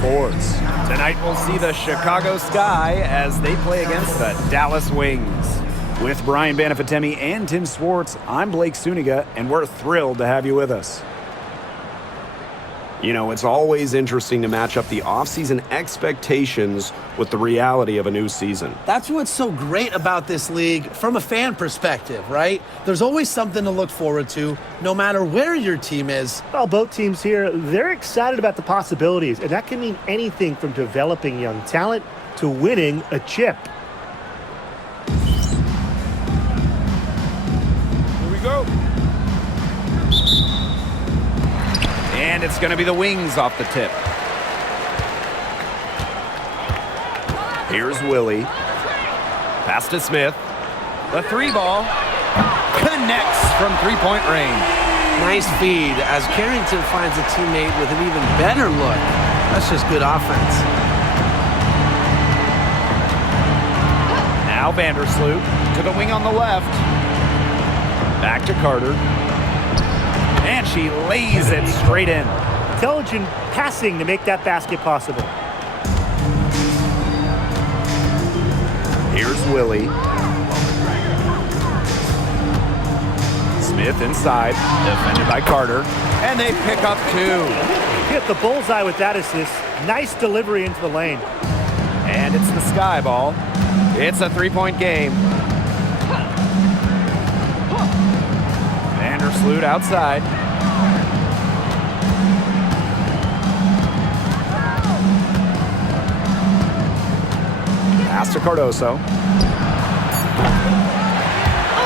forwards. Tonight we'll see the Chicago Sky as they play against the Dallas Wings. With Brian Banafitemi and Tim Swartz, I'm Blake Suniga, and we're thrilled to have you with us. You know, it's always interesting to match up the offseason expectations with the reality of a new season. That's what's so great about this league from a fan perspective, right? There's always something to look forward to, no matter where your team is. Well, both teams here, they're excited about the possibilities, and that can mean anything from developing young talent to winning a chip. Here we go. And it's going to be the Wings off the tip. Here's Willie. Pass to Smith. The three ball connects from three-point range. Nice feed as Carrington finds a teammate with an even better look. That's just good offense. Now Vandersloot to the wing on the left. Back to Carter. And she lays it straight in. Intelligent passing to make that basket possible. Here's Willie. Smith inside, defended by Carter. And they pick up two. Hit the bullseye with that assist. Nice delivery into the lane. And it's the Sky ball. It's a three-point game. Vandersloot outside. Pass to Cardoso.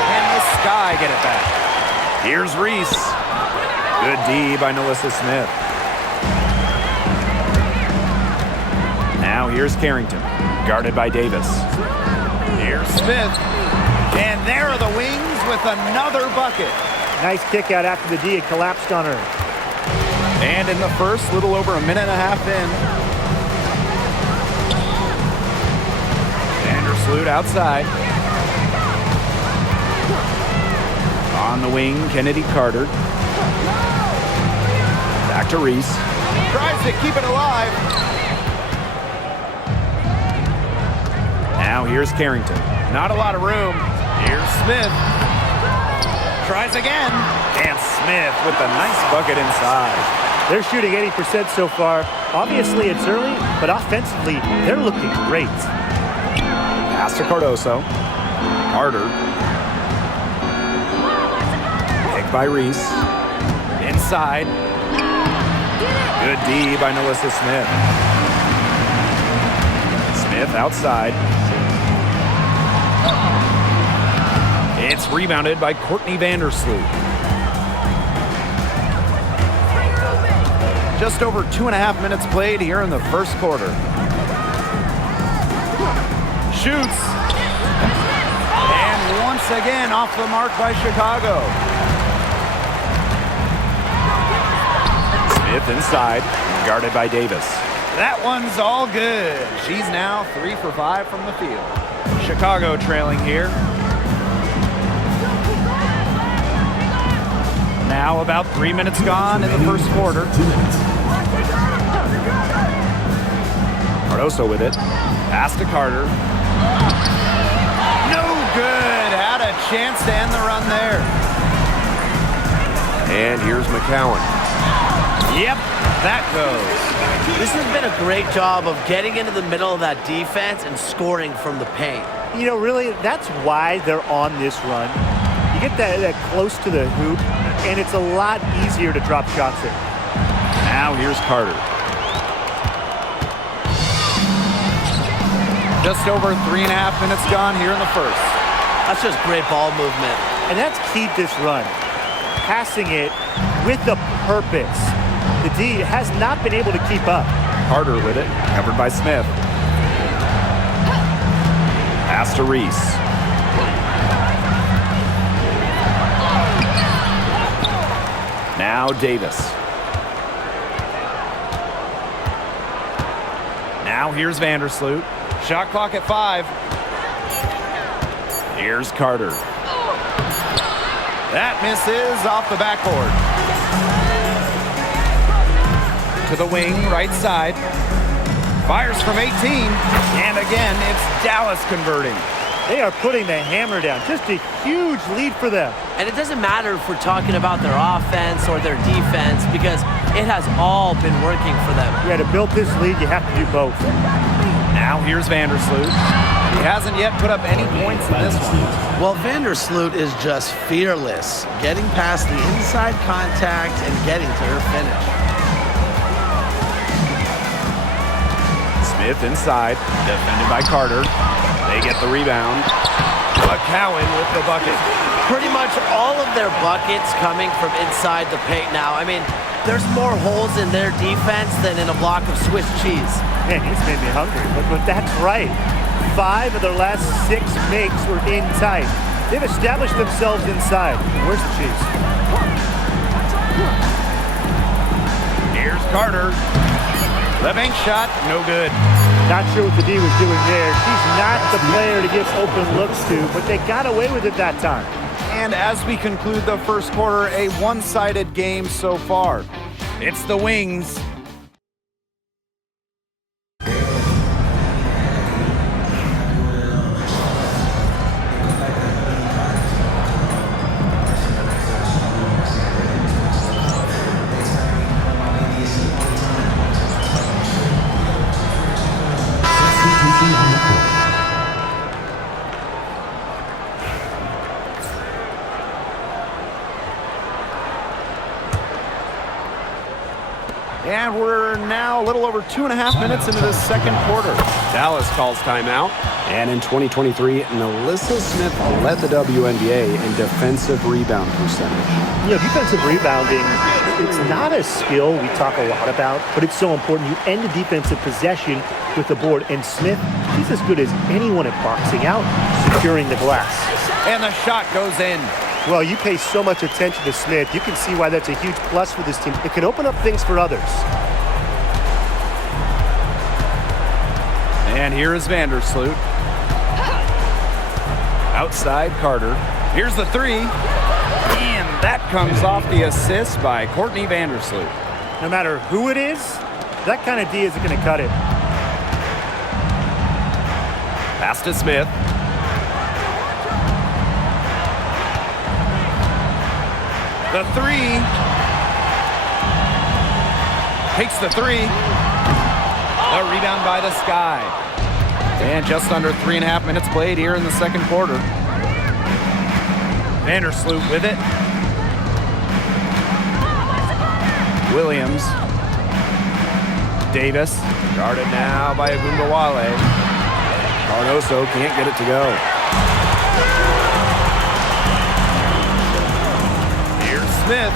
And the Sky get it back. Here's Reese. Good D by Nalissa Smith. Now here's Carrington, guarded by Davis. Here's Smith. And there are the Wings with another bucket. Nice kick out after the D had collapsed on her. And in the first, little over a minute and a half in. Vandersloot outside. On the wing, Kennedy Carter. Back to Reese. Tries to keep it alive. Now here's Carrington. Not a lot of room. Here's Smith. Tries again. And Smith with a nice bucket inside. They're shooting 80% so far. Obviously, it's early, but offensively, they're looking great. Pass to Cardoso. Carter. Picked by Reese. Inside. Good D by Nalissa Smith. Smith outside. It's rebounded by Courtney Vandersloot. Just over 2.5 minutes played here in the first quarter. Shoots. And once again off the mark by Chicago. Smith inside, guarded by Davis. That one's all good. She's now 3 for 5 from the field. Chicago trailing here. Now about 3 minutes gone in the first quarter. Cardoso with it. Pass to Carter. No good. Had a chance to end the run there. And here's McCowan. Yep, that goes. This has been a great job of getting into the middle of that defense and scoring from the paint. You know, really, that's why they're on this run. You get that close to the hoop, and it's a lot easier to drop shots in. Now here's Carter. Just over 3.5 minutes gone here in the first. That's just great ball movement. And that's key to this run. Passing it with a purpose. The D has not been able to keep up. Carter with it, covered by Smith. Pass to Reese. Now Davis. Now here's Vandersloot. Shot clock at 5. Here's Carter. That misses off the backboard. To the wing, right side. Fires from 18. And again, it's Dallas converting. They are putting the hammer down. Just a huge lead for them. And it doesn't matter if we're talking about their offense or their defense because it has all been working for them. Yeah, to build this lead, you have to do both. Now here's Vandersloot. He hasn't yet put up any points in this one. Well, Vandersloot is just fearless, getting past the inside contact and getting to her finish. Smith inside, defended by Carter. They get the rebound. McCowan with the bucket. Pretty much all of their buckets coming from inside the paint now. I mean, there's more holes in their defense than in a block of Swiss cheese. Man, he's made me hungry. But that's right. 5 of their last 6 makes were inside. They've established themselves inside. Where's the cheese? Here's Carter. The bank shot, no good. Not sure what the D was doing there. She's not the player to give open looks to, but they got away with it that time. And as we conclude the first quarter, a one-sided game so far. It's the Wings. And we're now a little over 2.5 minutes into the second quarter. Dallas calls timeout. And in 2023, Nalissa Smith led the WNBA in defensive rebound percentage. You know, defensive rebounding, it's not a skill we talk a lot about, but it's so important. You end a defensive possession with the board. And Smith, she's as good as anyone at boxing out, securing the glass. And the shot goes in. Well, you pay so much attention to Smith. You can see why that's a huge plus for this team. It can open up things for others. And here is Vandersloot. Outside Carter. Here's the three. And that comes off the assist by Courtney Vandersloot. No matter who it is, that kind of D isn't going to cut it. Pass to Smith. The three. Takes the three. A rebound by the Sky. And just under 3.5 minutes played here in the second quarter. Vandersloot with it. Williams. Davis. Guarded now by Agumbawale. Cardoso can't get it to go. Smith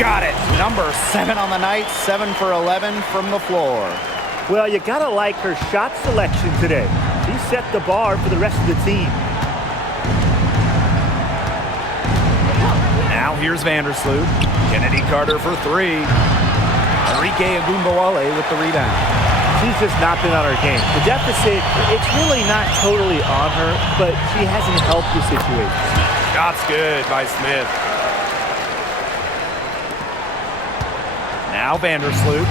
got it. Number 7 on the night, 7 for 11 from the floor. Well, you gotta like her shot selection today. She set the bar for the rest of the team. Now here's Vandersloot. Kennedy Carter for 3. Enrique Agumbawale with the rebound. She's just not been on her game. The deficit, it's really not totally on her, but she hasn't helped the situation. Shot's good by Smith. Now Vandersloot.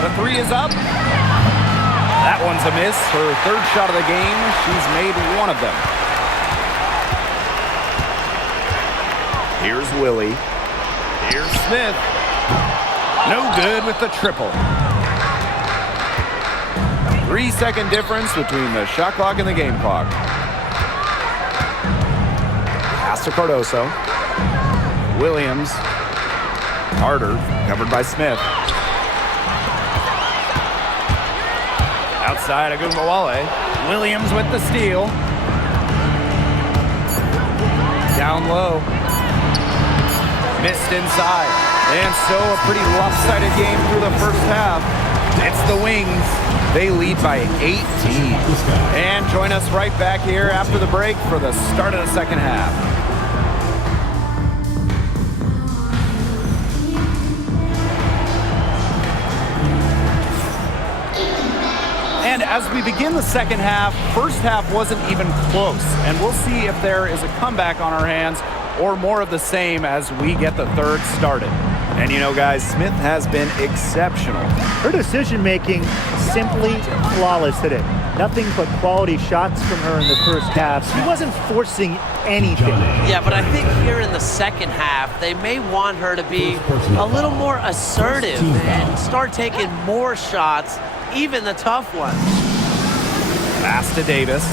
The three is up. That one's a miss. Her third shot of the game. She's made one of them. Here's Willie. Here's Smith. No good with the triple. 3-second difference between the shot clock and the game clock. Pass to Cardoso. Williams. Carter, covered by Smith. Outside Agumbawale. Williams with the steal. Down low. Missed inside. And so a pretty lopsided game through the first half. It's the Wings. They lead by 18. And join us right back here after the break for the start of the second half. And as we begin the second half, first half wasn't even close. And we'll see if there is a comeback on our hands or more of the same as we get the third started. And you know, guys, Smith has been exceptional. Her decision-making simply flawless today. Nothing but quality shots from her in the first half. She wasn't forcing anything. Yeah, but I think here in the second half, they may want her to be a little more assertive and start taking more shots, even the tough ones. Pass to Davis.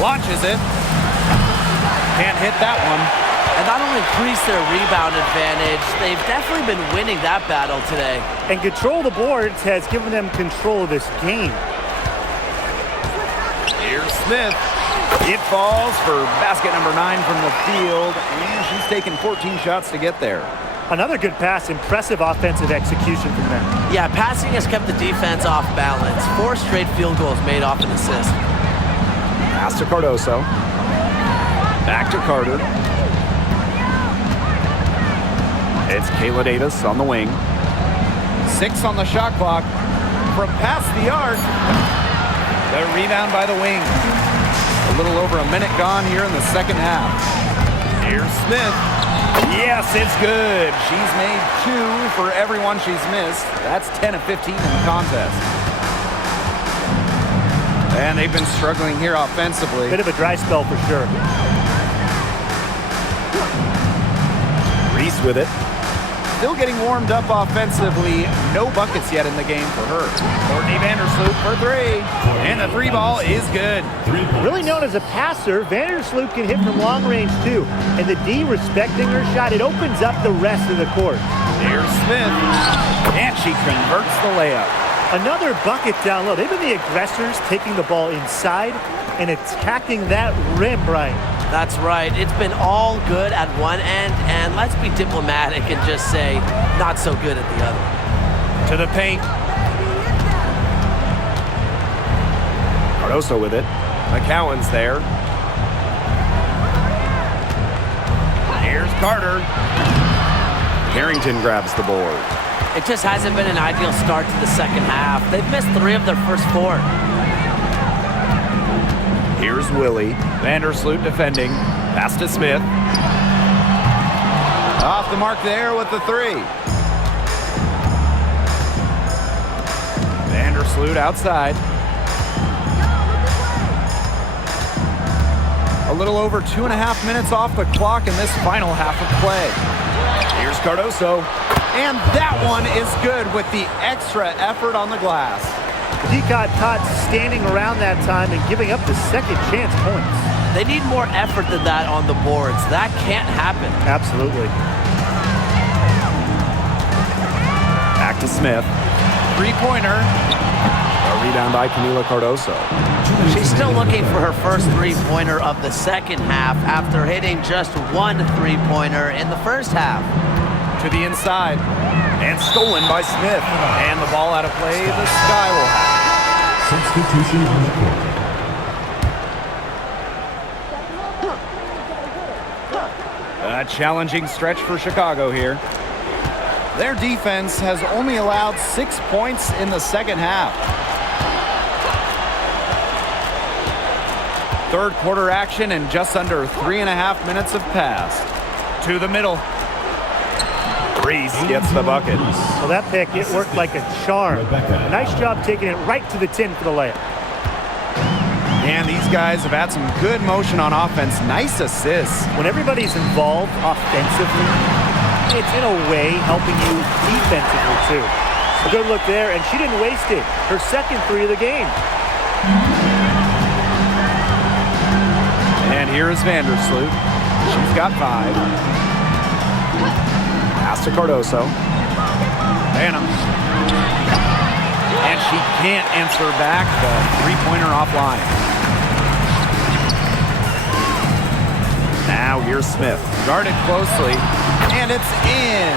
Launches it. Can't hit that one. And not only increase their rebound advantage, they've definitely been winning that battle today. And control of the boards has given them control of this game. Here's Smith. It falls for basket number 9 from the field, and she's taken 14 shots to get there. Another good pass, impressive offensive execution from them. Yeah, passing has kept the defense off balance. 4 straight field goals made off an assist. Pass to Cardoso. Back to Carter. It's Kayla Davis on the wing. 6 on the shot clock. From past the arc. The rebound by the wing. A little over a minute gone here in the second half. Here's Smith. Yes, it's good. She's made 2 for everyone she's missed. That's 10 of 15 in the contest. And they've been struggling here offensively. Bit of a dry spell for sure. Reese with it. Still getting warmed up offensively. No buckets yet in the game for her. Courtney Vandersloot for 3. And the 3 ball is good. Really known as a passer, Vandersloot can hit from long range too. And the D respecting her shot, it opens up the rest of the court. Here's Smith. And she converts the layup. Another bucket down low. They've been the aggressors taking the ball inside and attacking that rim, Brian. That's right. It's been all good at one end, and let's be diplomatic and just say not so good at the other. To the paint. Cardoso with it. McCowan's there. Here's Carter. Harrington grabs the board. It just hasn't been an ideal start to the second half. They've missed 3 of their first 4. Here's Willie. Vandersloot defending. Pass to Smith. Off the mark there with the 3. Vandersloot outside. A little over 2.5 minutes off the clock in this final half of play. Here's Cardoso. And that one is good with the extra effort on the glass. D got caught standing around that time and giving up the second chance points. They need more effort than that on the boards. That can't happen. Absolutely. Back to Smith. 3-pointer. A rebound by Camila Cardoso. She's still looking for her first 3-pointer of the second half after hitting just 1 3-pointer in the first half. To the inside. And stolen by Smith. And the ball out of play. The Sky will have it. Substitution on the court. A challenging stretch for Chicago here. Their defense has only allowed 6 points in the second half. Third quarter action and just under 3.5 minutes have passed. To the middle. Reese gets the bucket. Well, that pick, it worked like a charm. Nice job taking it right to the tin for the layup. And these guys have had some good motion on offense. Nice assists. When everybody's involved offensively, it's in a way helping you defensively too. A good look there, and she didn't waste it. Her second 3 of the game. And here is Vandersloot. She's got 5. Pass to Cardoso. Banham. And she can't answer back the 3-pointer offline. Now here's Smith. Guarded closely. And it's in.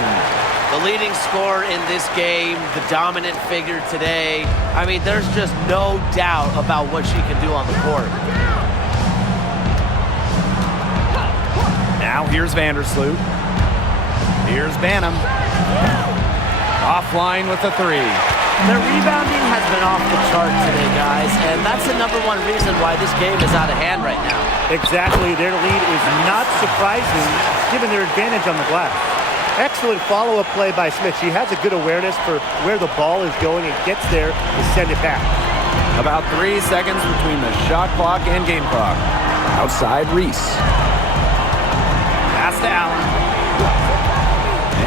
The leading scorer in this game, the dominant figure today. I mean, there's just no doubt about what she can do on the court. Now here's Vandersloot. Here's Banham. Offline with the 3. Their rebounding has been off the chart today, guys, and that's the #1 reason why this game is out of hand right now. Exactly. Their lead is not surprising given their advantage on the glass. Excellent follow-up play by Smith. She has a good awareness for where the ball is going and gets there to send it back. About 3 seconds between the shot clock and game clock. Outside, Reese. Pass to Allen.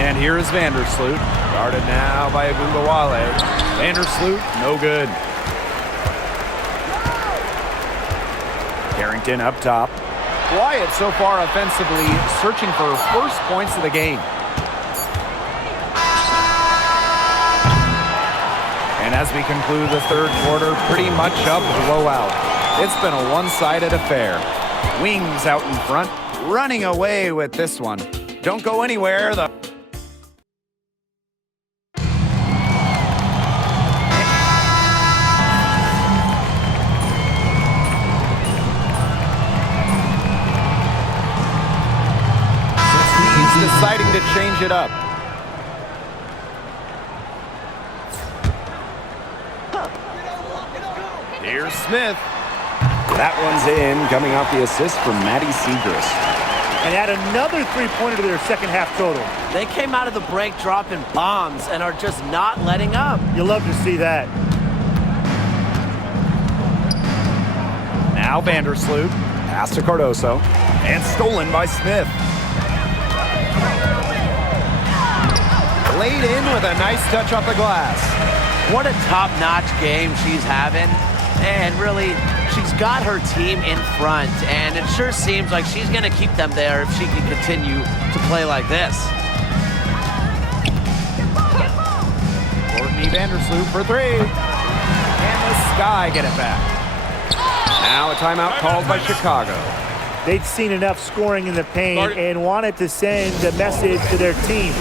And here is Vandersloot. Guarded now by Agumbawale. Vandersloot, no good. Carrington up top. Quiet so far offensively, searching for first points of the game. And as we conclude the third quarter, pretty much a blowout. It's been a one-sided affair. Wings out in front, running away with this one. Don't go anywhere. He's deciding to change it up. Here's Smith. That one's in, coming off the assist from Maddie Segrist. And add another three-pointer to their second half total. They came out of the break dropping bombs and are just not letting up. You love to see that. Now Vandersloot. Pass to Cardoso. And stolen by Smith. Laid in with a nice touch off the glass. What a top-notch game she's having. And really, she's got her team in front. And it sure seems like she's going to keep them there if she can continue to play like this. Courtney Vandersloot for three. And the Sky get it back. Now a timeout called by Chicago. They'd seen enough scoring in the paint and wanted to send a message to their team.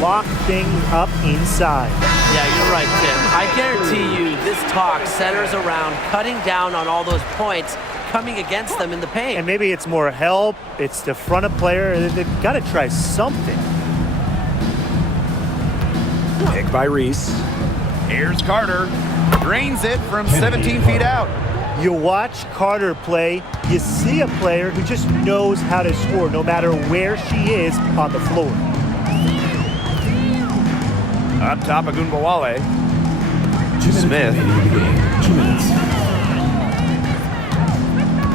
Lock things up inside. Yeah, you're right, Tim. I guarantee you this talk centers around cutting down on all those points coming against them in the paint. And maybe it's more help. It's the front of player. They've got to try something. Pick by Reese. Here's Carter. Drains it from 17 feet out. You watch Carter play, you see a player who just knows how to score no matter where she is on the floor. Up top, Agunbawale. Smith.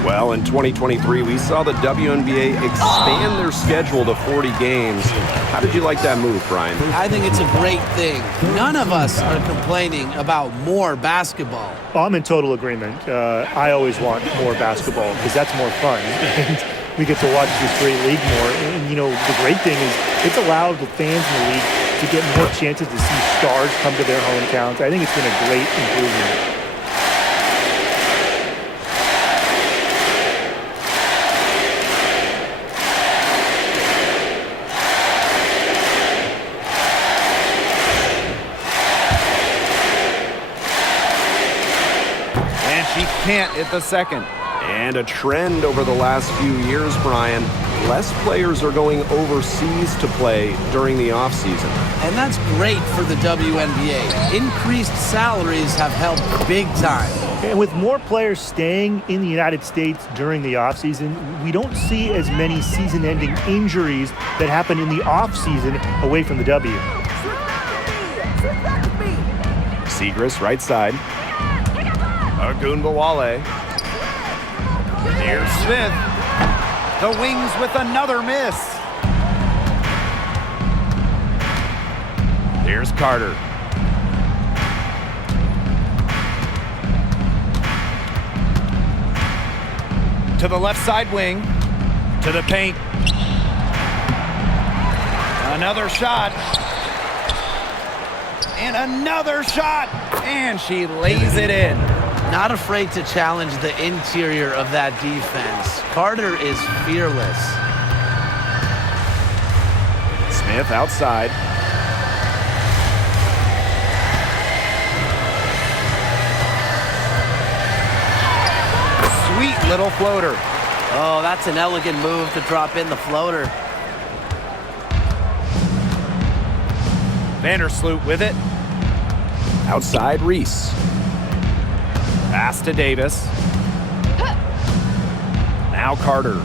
Well, in 2023, we saw the WNBA expand their schedule to 40 games. How did you like that move, Brian? I think it's a great thing. None of us are complaining about more basketball. Oh, I'm in total agreement. I always want more basketball because that's more fun. And we get to watch this great league more. And, you know, the great thing is it's allowed the fans in the league to get more chances to see stars come to their hometowns. I think it's been a great improvement. And she can't hit the second. And a trend over the last few years, Brian. Less players are going overseas to play during the offseason. And that's great for the WNBA. Increased salaries have helped big time. And with more players staying in the United States during the offseason, we don't see as many season-ending injuries that happen in the offseason away from the W. Segrist, right side. Agunbawale. Here's Smith. The Wings with another miss. Here's Carter. To the left side wing. To the paint. Another shot. And another shot. And she lays it in. Not afraid to challenge the interior of that defense. Carter is fearless. Smith outside. Sweet little floater. Oh, that's an elegant move to drop in the floater. Vandersloot with it. Outside Reese. Pass to Davis. Now Carter.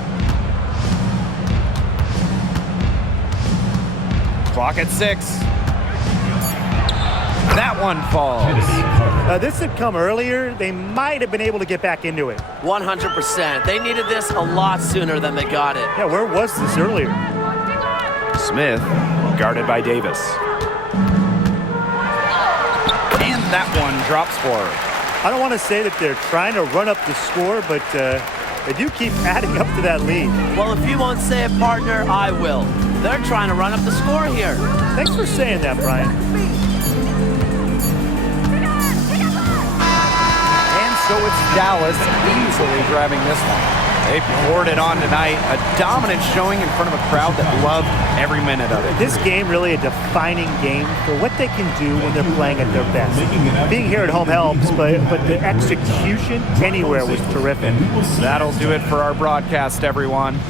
Clock at 6. That one falls. This had come earlier. They might have been able to get back into it. 100%. They needed this a lot sooner than they got it. Yeah, where was this earlier? Smith guarded by Davis. And that one drops for her. I don't want to say that they're trying to run up the score, but they do keep adding up to that lead. Well, if you won't say it, partner, I will. They're trying to run up the score here. Thanks for saying that, Brian. So it's Dallas easily grabbing this one. They poured it on tonight. A dominant showing in front of a crowd that loved every minute of it. This game really a defining game for what they can do when they're playing at their best. Being here at home helps, but the execution anywhere was terrific. That'll do it for our broadcast, everyone.